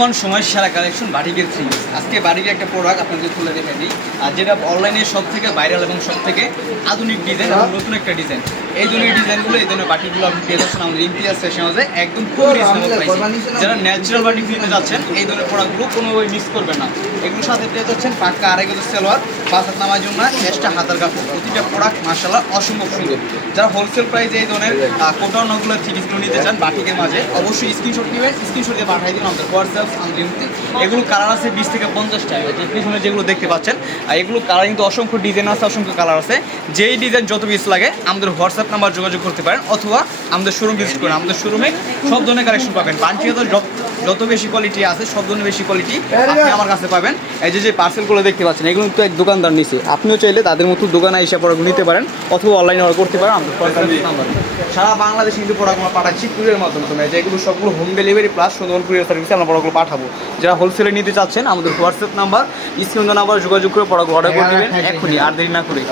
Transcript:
সময় সেরা কালেকশন বাটিকের থ্রি। আজকে বাটিকের একটা প্রোডাক্ট আপনাদের তুলে দেখে দিই, আর যেটা অনলাইনে সব থেকে ভাইরাল এবং সব থেকে আধুনিক ডিজাইন এবং নতুন একটা ডিজাইন। এই ধরনের ডিজাইনগুলো, এই ধরনের বাটিকগুলো আপনি পেয়ে যাচ্ছেন আমাদের ইমতিয়াজ ফ্যাশন হাউসে একদম খুব রিজনেবল প্রাইসে। যারা ন্যাচারাল বাটিক কিনতে যাচ্ছেন এই ধরনের প্রোডাক্টগুলো কোনোভাবে মিস করবেন না। এগুলোর সাথে পেয়ে যাচ্ছেন পাক্কা আড়াই গজ সালোয়ার, 5 হাত নামার জন্য এক্সট্রা হাতার কাপড়। প্রতিটা প্রোডাক্ট মাশাআল্লাহ অসম্ভব সুন্দর। যারা হোলসেল প্রাইসে এই ধরনের কোটানোগুলো থ্রিগুলো নিতে চান বাটিকের মাঝে, অবশ্যই স্ক্রিনশট নেবেন, স্ক্রিনশট দিয়ে পাঠিয়ে দিন আমাদের হোয়াটসঅ্যাপ আনলিমিটেড। এগুলো কালার আছে 20 থেকে 50 টাকা। যে পিছনে যেগুলো দেখতে পাচ্ছেন এগুলো কালার কিন্তু অসংখ্য ডিজাইন আছে, অসংখ্য কালার আছে। যেই ডিজাইন যত পিস লাগে আমাদের হোয়াটসঅ্যাপ নাম্বার যোগাযোগ করতে পারেন, অথবা আমাদের শোরুম ভিজিট করেন। আমাদের শোরুমে সব ধরনের কালেকশন পাবেন। বান্টিতে যত বেশি কোয়ালিটি আছে সব ধরনের বেশি কোয়ালিটি আপনি আমার কাছে পাবেন। এই যে পার্সেলগুলো দেখতে পাচ্ছেন এগুলো কিন্তু এক দোকানদার নিছে, আপনিও চাইলে তাদের মতো দোকানে এসে প্রোডাক্ট নিতে পারেন, অথবা অনলাইনে অর্ডার করতে পারেন। আমাদের হোয়াটসঅ্যাপ নাম্বার সারা বাংলাদেশে কিন্তু প্রোডাক্টগুলো পাঠাচ্ছি কুরিয়ার মাধ্যমে। যেগুলো সবগুলো হোম ডেলিভারি প্লাস সুন্দর কুরিয়ার সার্ভিসে আমরা প্রোডাক্টগুলো পাঠাবো। যারা হোলসেলে নিতে চাচ্ছেন আমাদের হোয়াটসঅ্যাপ নাম্বার, স্ক্রিন নাম্বার যোগাযোগ করে প্রোডাক্ট অর্ডার করে দেবেন এখনই, আর দেরি না করে।